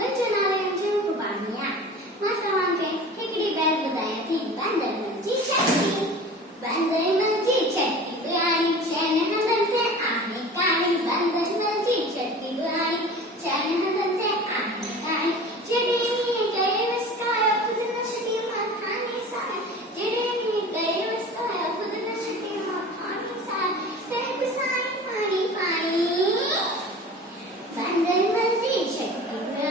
वंचनालयांचे कुर्बानिया माता मांगे हिकड़ी बैल बुदाया थी बंदर मंची छट्टी बंदर मंची छट्टी बुआई चैन हदन से आने काई बंदर मंची छट्टी बुआई चैन हदन से आने काई चिड़िया गए वस्काया खुद नशटी माथानी साय चिड़िया गए वस्काया खुद नशटी माथानी साय तेरे साई पानी पानी बंदर मंची छट्टी